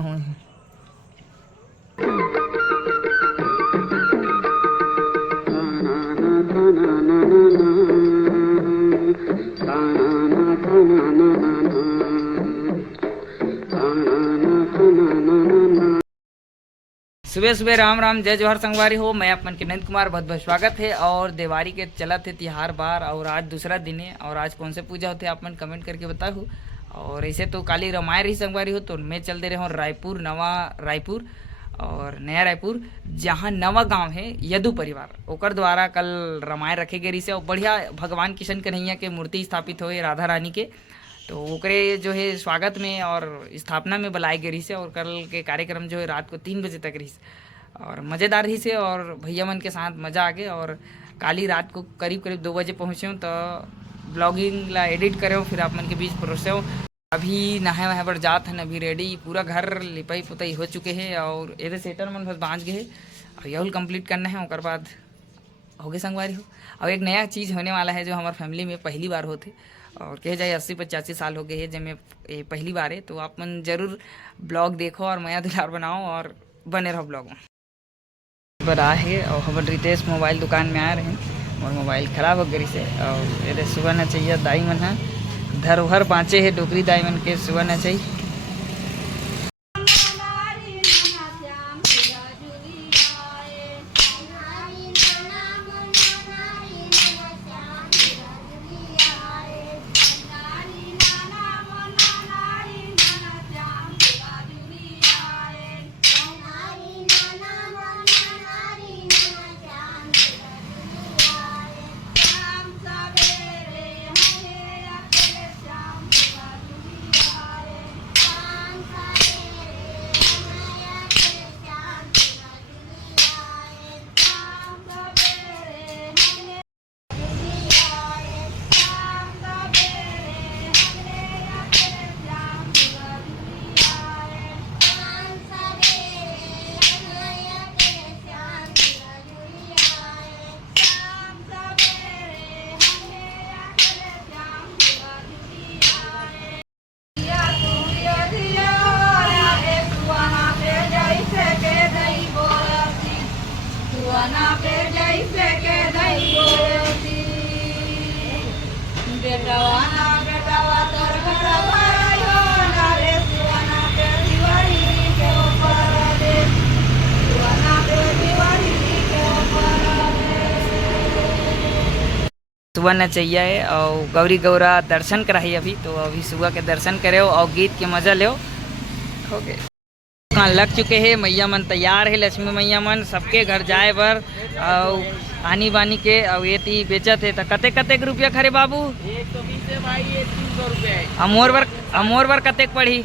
सुबह सुबह राम राम जय जोहर संगवारी हो। मैं अपन के नंद कुमार बहुत बहुत स्वागत है। और दिवाली के चलत है तिहार बार और आज दूसरा दिन है। और आज कौन से पूजा होते हैं आप मन कमेंट करके बताओ। और ऐसे तो काली रामायण रही संगवारी हो तो मैं चल दे रहा हूँ रायपुर, नवा रायपुर और नया रायपुर, जहाँ नवा गांव है यदु परिवार ओकर द्वारा कल रामायण रखे गए रही से। और बढ़िया भगवान किशन कन्हैया के मूर्ति स्थापित हुए राधा रानी के, तो ओकरे जो है स्वागत में और स्थापना में बुलाए गए रही से। और कल के कार्यक्रम जो है रात को 3 बजे तक रही और मज़ेदार रही से। और भैया मन के साथ मज़ा आ गया। और काली रात को करीब करीब 2 बजे पहुँचे हूँ तो ब्लॉगिंग ला एडिट करे हूँ, फिर आप मन के बीच परोसे हूँ। अभी नहाए वहाए पर जात हैं, अभी रेडी, पूरा घर लिपाई पुताई हो चुके हैं और ये सेटर मन बस बाँच गए और यही कंप्लीट करना है। और बाद हो गए संगवारी हो। और एक नया चीज़ होने वाला है जो हमारे फैमिली में पहली बार होते और कहे जाए 80-85 साल हो गए हैं जब मैं ये पहली बार है। तो आप मन जरूर ब्लॉग देखो और मया दुलार बनाओ और बने रहो ब्लॉग में। बड़ा है और हम रितेश मोबाइल दुकान में आ रहे हैं और मोबाइल ख़राब हो गई से। और ये सुबह न चाहिए दाई मन है धरोहर बाँचे है डोकरी दाई मन के सुबह न चाहिए। सुबह न चाहिए और गौरी गौरा दर्शन कराई अभी, तो अभी सुबह के दर्शन करे और गीत के मजा लो। ओके दुकान लग चुके हैं, मैया मन तैयार है, लक्ष्मी मैया मन सबके घर जाए बर और आनी बानी के। और ये ती बेचत है तो कतेक कतेक रुपया खरे बाबू? 120 है भाई, ये 300 रुपया है। अमोर बर कतेक पड़ी?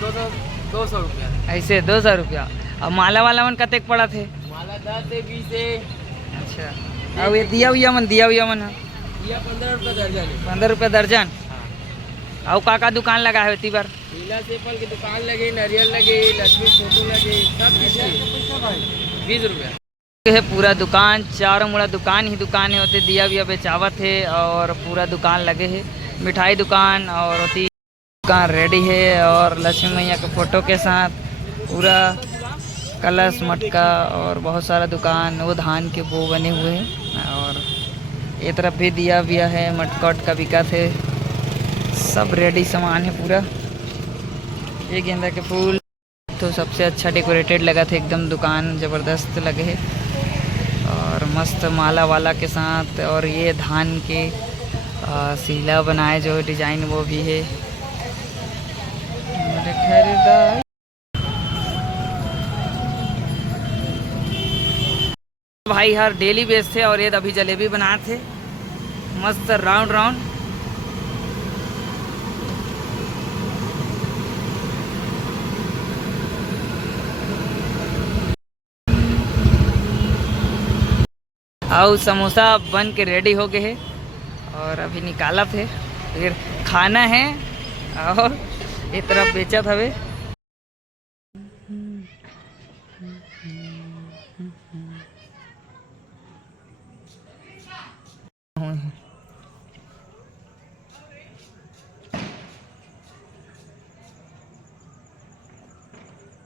200 रुपया ऐसे 200 रुपया। और माला वाला मन कतेक पड़ा थे? माला 10 है, 20 है। अच्छा और ये दिया हुआ मन है? दिया 15 रुपया दर्जन है। 15 रुपया दर्जन। और का दुकान लगा है ती बार? नीला सेपल की दुकान लगे, नारियल लगे, लक्ष्मी फोटो लगे, सब 20 रुपया है पूरा दुकान। चारों मुड़ा दुकान ही दुकान है होते, दिया विया बेचावत है और पूरा दुकान लगे है। मिठाई दुकान और होती दुकान रेडी है और लक्ष्मी मैया के फोटो के साथ पूरा कलश मटका और बहुत सारा दुकान वो धान के वो बने हुए हैं। और ये तरफ भी दिया विया है, मटकट का बिका थे, सब रेडी सामान है पूरा। ये गेंदा के फूल तो सबसे अच्छा डेकोरेटेड लगा था, एकदम दुकान ज़बरदस्त लगे है और मस्त माला वाला के साथ। और ये धान के सीला बनाए जो डिजाइन वो भी है। खरीदार भाई हर डेली बेस थे और ये अभी जलेबी बनाए थे मस्त राउंड राउंड। और समोसा बन के रेडी हो गए हैं और अभी निकाला थे, फिर खाना है और एक तरफ बेचा था वे।